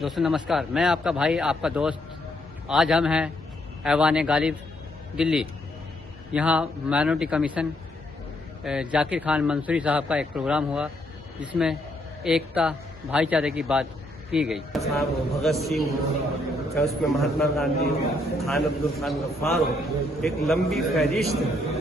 दोस्तों नमस्कार, मैं आपका भाई आपका दोस्त। आज हम हैं ऐवान गालिब दिल्ली। यहाँ माइनॉरिटी कमीशन जाकिर खान मंसूरी साहब का एक प्रोग्राम हुआ जिसमें एकता भाईचारे की बात की गई। साहब भगत सिंह, चाहे उसमें महात्मा गांधी, खान अब्दुल खान गफ्फार हो, एक लंबी फहरिस्त है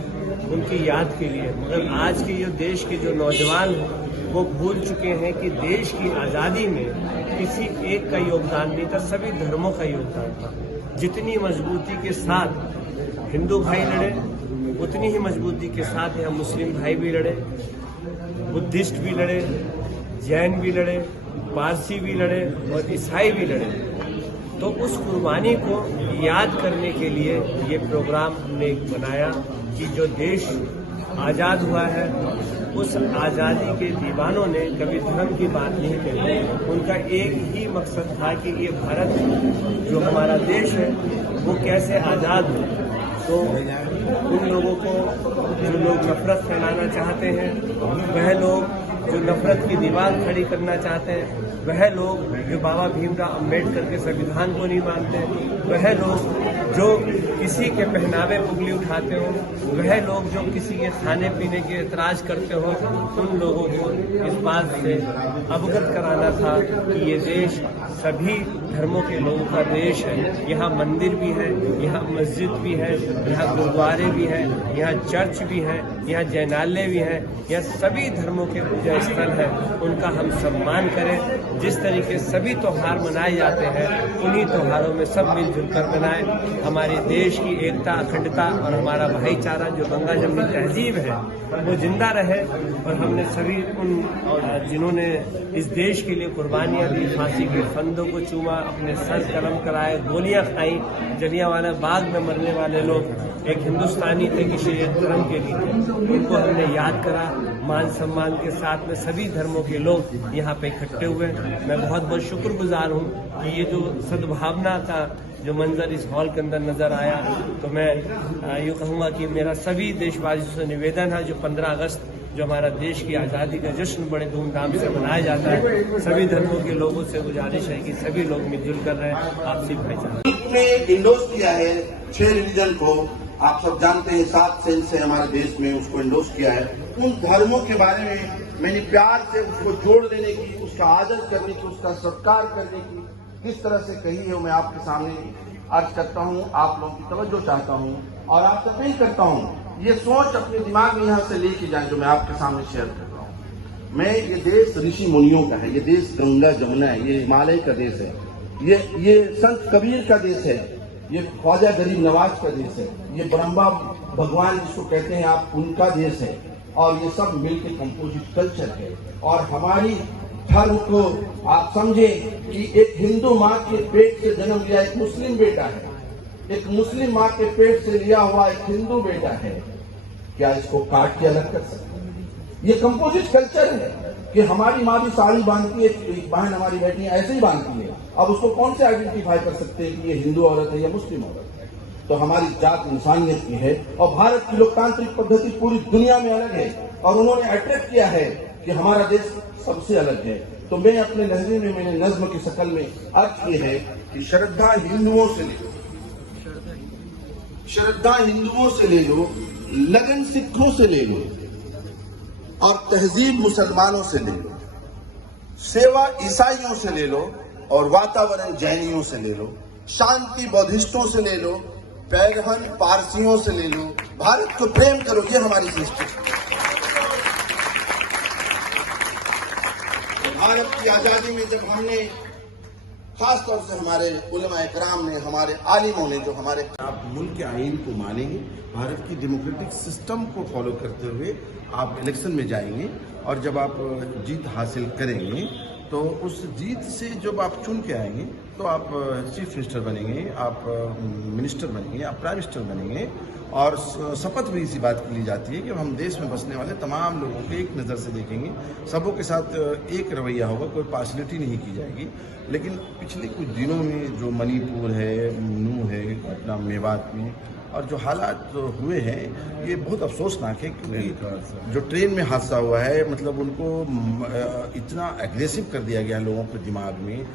उनकी याद के लिए। मगर आज के ये देश के जो नौजवान हैं वो भूल चुके हैं कि देश की आज़ादी में किसी एक का योगदान नहीं था, सभी धर्मों का योगदान था। जितनी मजबूती के साथ हिंदू भाई लड़े, उतनी ही मजबूती के साथ यहाँ मुस्लिम भाई भी लड़े, बुद्धिस्ट भी लड़े, जैन भी लड़े, पारसी भी लड़े और ईसाई भी लड़े। तो उस कुर्बानी को याद करने के लिए ये प्रोग्राम हमने बनाया कि जो देश आज़ाद हुआ है उस आज़ादी के दीवानों ने कभी धर्म की बात नहीं कही। उनका एक ही मकसद था कि ये भारत जो हमारा देश है वो कैसे आज़ाद हो। तो उन लोगों को जो लोग नफरत फैलाना चाहते हैं, वह लोग जो नफरत की दीवार खड़ी करना चाहते हैं, वह लोग जो बाबा भीमराव अम्बेडकर के संविधान को नहीं मानते, वह लोग जो किसी के पहनावे उंगली उठाते हो, वह लोग जो किसी के खाने पीने के एतराज करते हो, उन लोगों को इस बात से अवगत कराना था कि ये देश सभी धर्मों के लोगों का देश है। यहाँ मंदिर भी है, यहाँ मस्जिद भी है, यहाँ गुरुद्वारे भी हैं, यहाँ चर्च भी है, यहाँ जैनालय भी है, यहाँ सभी धर्मों के पूजा स्थल है। उनका हम सम्मान करें। जिस तरीके सभी त्यौहार मनाए जाते हैं उन्हीं त्योहारों में सब मिलजुल कर मनाएं। हमारे देश की एकता, अखंडता और हमारा भाईचारा जो गंगा जमनी तहजीब है वो जिंदा रहे। और हमने सभी उन जिन्होंने इस देश के लिए कुर्बानियाँ दी, फांसी के फंदों को चूमा, अपने सर कलम कराए, गोलियां खाई, जलियांवाला बाग में मरने वाले लोग एक हिंदुस्तानी थे किसी एक धर्म के लिए, उनको हमने याद करा। मान सम्मान के साथ में सभी धर्मों के लोग यहाँ पे इकट्ठे हुए। मैं बहुत बहुत शुक्रगुजार हूँ कि ये जो सद्भावना का जो मंजर इस हॉल के अंदर नजर आया, तो मैं यूँ कहूँगा कि मेरा सभी देशवासियों से निवेदन है, जो 15 अगस्त जो हमारा देश की आज़ादी का जश्न बड़े धूमधाम से मनाया जाता है, सभी धर्मों के लोगों से गुजारिश है कि सभी लोग मिलजुल कर रहे हैं, आपसी भाईचारा ने इंडोर्स किया है 6 रिलीजन को। आप सब जानते हैं 7 सेल से हमारे देश में उसको इंडोर्स किया है। उन धर्मों के बारे में मैंने प्यार से उसको जोड़ देने की, उसका आदर करने की, उसका सत्कार करने की किस तरह से कही है मैं आपके सामने अर्ज करता हूँ। आप लोगों की तवज्जो चाहता हूँ और आपसे अपील करता हूँ, ये सोच अपने दिमाग में यहाँ से लेके जाए जो मैं आपके सामने शेयर कर रहा हूँ। मैं ये देश ऋषि मुनियों का है, ये देश गंगा जमुना है, ये हिमालय का देश है, ये संत कबीर का देश है, ये ख्वाजा गरीब नवाज का देश है, ये ब्रह्मा भगवान जिसको कहते हैं आप, उनका देश है। और ये सब मिलकर कंपोजिट कल्चर है। और हमारी धर्म को आप समझे कि एक हिंदू माँ के पेट से जन्म लिया एक मुस्लिम बेटा है, एक मुस्लिम माँ के पेट से लिया हुआ एक हिंदू बेटा है। क्या इसको काट के अलग कर सकते हैं? ये कंपोजिट कल्चर है कि हमारी माँ भी साड़ी बांधती है, एक बहन हमारी बेटी ऐसे ही बांधती है। अब उसको कौन से आइडेंटिफाई कर सकते हैं कि ये हिंदू औरत है या मुस्लिम औरत है? तो हमारी जात इंसानियत की है। और भारत की लोकतांत्रिक पद्धति पूरी दुनिया में अलग है और उन्होंने अट्रैक्ट किया है कि हमारा देश सबसे अलग है। तो मैं अपने लहजे में मैंने नज्म की शक्ल में अर्थ किए है कि श्रद्धा हिंदुओं से ले लो, श्रद्धा हिंदुओं से ले लो, लगन सिखों से ले लो और तहजीब मुसलमानों से ले लो, सेवा ईसाइयों से ले लो और वातावरण जैनियों से ले लो, शांति बौद्धिस्टों से ले लो, पैरहन पारसियों से ले लो। भारत को प्रेम करो, ये हमारी संस्कृति। भारत की आजादी में जब हमने खास तौर से हमारे उलमा इकराम ने, हमारे आलिमों ने, जो हमारे आप मुल्क के आईन को मानेंगे, भारत की डेमोक्रेटिक सिस्टम को फॉलो करते हुए आप इलेक्शन में जाएंगे और जब आप जीत हासिल करेंगे तो उस जीत से जब आप चुन के आएंगे तो आप चीफ मिनिस्टर बनेंगे, आप मिनिस्टर बनेंगे, आप प्राइम मिनिस्टर बनेंगे। और शपथ भी इसी बात की ली जाती है कि हम देश में बसने वाले तमाम लोगों को एक नज़र से देखेंगे, सबों के साथ एक रवैया होगा, कोई पार्शलिटी नहीं की जाएगी। लेकिन पिछले कुछ दिनों में जो मणिपुर है, नू है, अपना मेवात में और जो हालात हुए हैं ये बहुत अफसोसनाक है, क्योंकि जो ट्रेन में हादसा हुआ है मतलब उनको इतना एग्रेसिव कर दिया गया लोगों के दिमाग में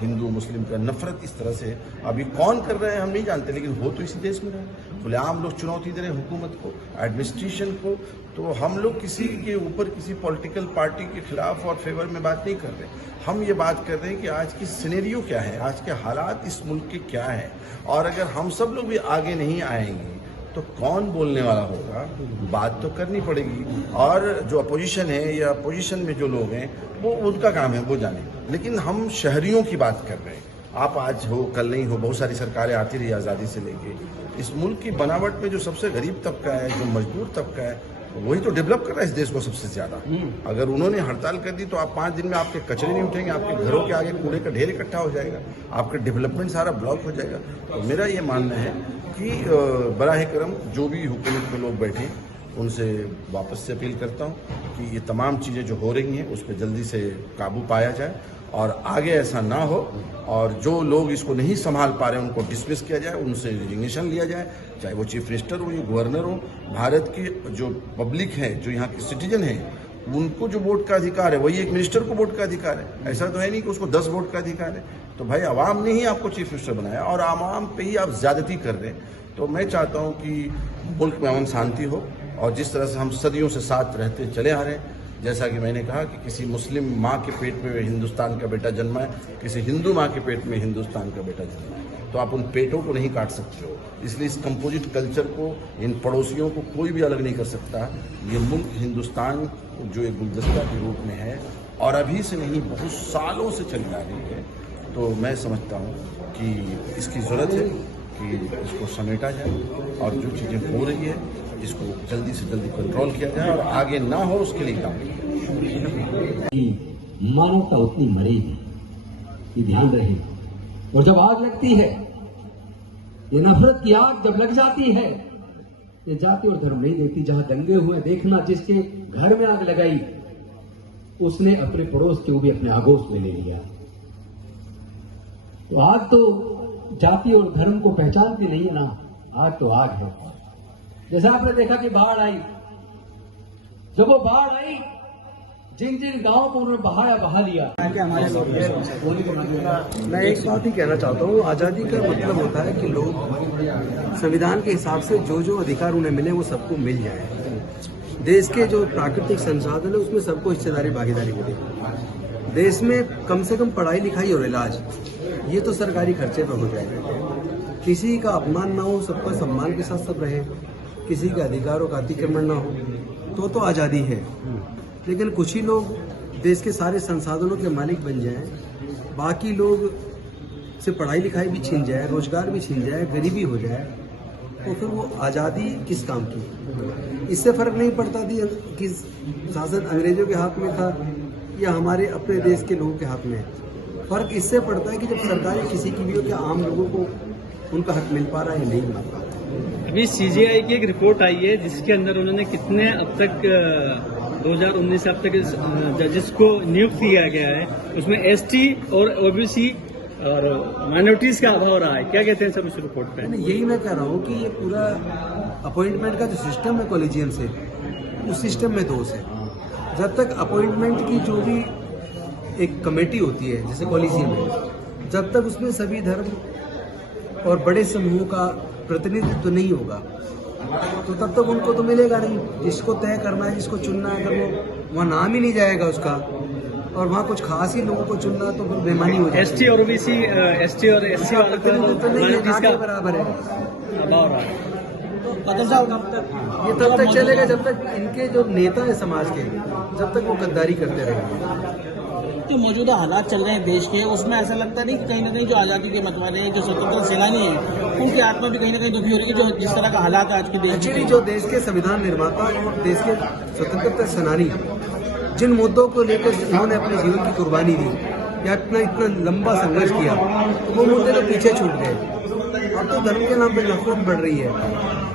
हिंदू मुस्लिम का नफरत इस तरह से अभी कौन कर रहे हैं हम नहीं जानते, लेकिन हो तो इसी देश में रहे हैं। खुलेआम लोग चुनौती दे रहे हैं हुकूमत को, एडमिनिस्ट्रेशन को। तो हम लोग किसी के ऊपर किसी पॉलिटिकल पार्टी के खिलाफ और फेवर में बात नहीं कर रहे। हम ये बात कर रहे हैं कि आज की सिनेरियो क्या है, आज के हालात इस मुल्क के क्या हैं, और अगर हम सब लोग भी आगे नहीं आएंगे तो कौन बोलने वाला होगा। बात तो करनी पड़ेगी, और जो अपोजिशन है या अपोजिशन में जो लोग हैं वो उनका काम है, वो जाने। लेकिन हम शहरियों की बात कर रहे हैं। आप आज हो कल नहीं हो, बहुत सारी सरकारें आती रही आज़ादी से लेके। इस मुल्क की बनावट में जो सबसे गरीब तबका है, जो मजदूर तबका है, वही तो डेवलप कर रहा है इस देश को सबसे ज्यादा। अगर उन्होंने हड़ताल कर दी तो आप 5 दिन में आपके कचरे नहीं उठेंगे, आपके घरों के आगे कूड़े का ढेर इकट्ठा हो जाएगा, आपका डेवलपमेंट सारा ब्लॉक हो जाएगा। तो मेरा ये मानना है कि बराह करम जो भी हुकूमत में लोग बैठे उनसे वापस से अपील करता हूँ कि ये तमाम चीज़ें जो हो रही हैं उस पर जल्दी से काबू पाया जाए और आगे ऐसा ना हो, और जो लोग इसको नहीं संभाल पा रहे हैं उनको डिसमिस किया जाए, उनसे रिजिग्नेशन लिया जाए, चाहे वो चीफ मिनिस्टर हो या गवर्नर हो। भारत की जो पब्लिक है, जो यहाँ के सिटीजन हैं, उनको जो वोट का अधिकार है वही एक मिनिस्टर को वोट का अधिकार है। ऐसा तो है नहीं कि उसको 10 वोट का अधिकार है। तो भाई आवाम ने ही आपको चीफ मिनिस्टर बनाया और आवाम पे ही आप ज्यादती कर रहे हैं। तो मैं चाहता हूँ कि मुल्क में अमन शांति हो, और जिस तरह से हम सदियों से साथ रहते चले आ रहे हैं, जैसा कि मैंने कहा कि किसी मुस्लिम माँ के पेट में हिंदुस्तान का बेटा जन्मा है, किसी हिंदू माँ के पेट में हिंदुस्तान का बेटा जन्मा है, तो आप उन पेटों को नहीं काट सकते हो। इसलिए इस कंपोजिट कल्चर को, इन पड़ोसियों को कोई भी अलग नहीं कर सकता। ये मुल्क हिंदुस्तान जो एक गुलदस्ता के रूप में है और अभी से नहीं बहुत सालों से चली आ रही है, तो मैं समझता हूँ कि इसकी ज़रूरत है कि इसको समेटा जाए और जो चीज़ें हो रही है इसको जल्दी से जल्दी कंट्रोल किया जाए और आगे ना हो उसके लिए काम किया। मानवता उतनी मरेगी, ये ध्यान रहे। और जब आग लगती है, ये नफरत की आग जब लग जाती है, ये जाति और धर्म नहीं देखती। जहां दंगे हुए देखना, जिसके घर में आग लगाई उसने अपने पड़ोस के भी अपने आगोश में ले लिया। तो आग तो जाति और धर्म को पहचानती नहीं है ना, आग तो आग है। जैसा आपने देखा कि बाढ़ आई, जब वो बाढ़ आई जिन जिन गांवों को उन्होंने बहा लिया। मैं एक बात ही कहना चाहता हूँ, आज़ादी का मतलब होता है कि लोग संविधान के हिसाब से जो जो अधिकार उन्हें मिले वो सबको मिल जाए। देश के जो प्राकृतिक संसाधन है उसमें सबको हिस्सेदारी भागीदारी मिले। देश में कम से कम पढ़ाई लिखाई और इलाज, ये तो सरकारी खर्चे पर हो जाएगा। किसी का अपमान ना हो, सबका सम्मान के साथ सब रहे, किसी के अधिकारों का अतिक्रमण ना हो, तो आज़ादी है। लेकिन कुछ ही लोग देश के सारे संसाधनों के मालिक बन जाएं, बाकी लोग से पढ़ाई लिखाई भी छीन जाए, रोजगार भी छीन जाए, गरीबी हो जाए, तो फिर वो आज़ादी किस काम की। इससे फर्क नहीं पड़ता थी कि शासन अंग्रेजों के हाथ में था या हमारे अपने देश के लोगों के हाथ में। फर्क इससे पड़ता है कि जब सरकारें किसी की भी हो, क्या आम लोगों को उनका हक मिल पा रहा है या नहीं मिल पा रहा है। अभी सीजीआई की एक रिपोर्ट आई है जिसके अंदर उन्होंने कितने अब तक 2019 से अब तक जजेस को नियुक्त किया गया है, उसमें एसटी और ओबीसी और माइनॉरिटीज का अभाव रहा है। क्या कहते हैं सब इस रिपोर्ट पे? यही मैं कह रहा हूँ कि ये पूरा अपॉइंटमेंट का जो सिस्टम है कॉलेजियम से, उस सिस्टम में दोष है। जब तक अपॉइंटमेंट की जो भी एक कमेटी होती है जैसे कॉलेजियम में, जब तक उसमें सभी धर्म और बड़े समूह का प्रतिनिधित्व तो नहीं होगा, तो तब तक उनको तो मिलेगा नहीं। जिसको तय करना है, जिसको चुनना है, अगर वो वहाँ नाम ही नहीं जाएगा उसका और वहाँ कुछ खास ही लोगों को चुनना, तो फिर बेमानी हो जाएगी। एसटी और ओबीसी, एसटी और एससी वालों का बराबर है, अभाव रहा है। ये तब तक चलेगा जब तक इनके जो नेता है समाज के, जब तक वो गद्दारी करते रहेंगे। तो मौजूदा हालात चल रहे हैं देश के, उसमें ऐसा लगता नहीं कि कहीं ना कहीं जो आज़ादी के मतवाले हैं, जो स्वतंत्रता सेनानी है, उनकी आत्मा भी कहीं ना कहीं दुखी हो रही है, जो जिस तरह का हालात है आज के देश एक्चुअली जो देश के संविधान निर्माता और देश के स्वतंत्रता सेनानी जिन मुद्दों को लेकर उन्होंने अपने जीवन की कुर्बानी दी या इतना लंबा संघर्ष किया, तो वो मुद्दे तो पीछे छूट गए। अब तो धर्म के नाम पे नफरत बढ़ रही है,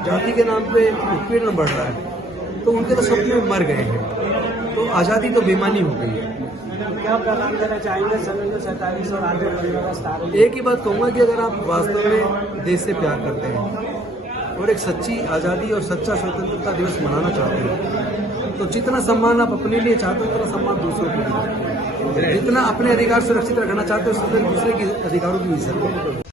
जाति के नाम पे उत्पीड़न बढ़ रहा है, तो उनके तो सपने मर गए हैं। तो आज़ादी तो बेमानी हो गई है। क्या प्रदान करना चाहेंगे समय 27 और आगे 15 अगस्त? एक ही बात कहूँगा कि अगर आप वास्तव में देश से प्यार करते हैं और एक सच्ची आज़ादी और सच्चा स्वतंत्रता दिवस मनाना चाहते हैं, तो जितना सम्मान आप अपने लिए चाहते हो उतना सम्मान दूसरों को दीजिए। जितना अपने अधिकार सुरक्षित रखना चाहते हो उतना दूसरे के अधिकारों की इज्जत करो।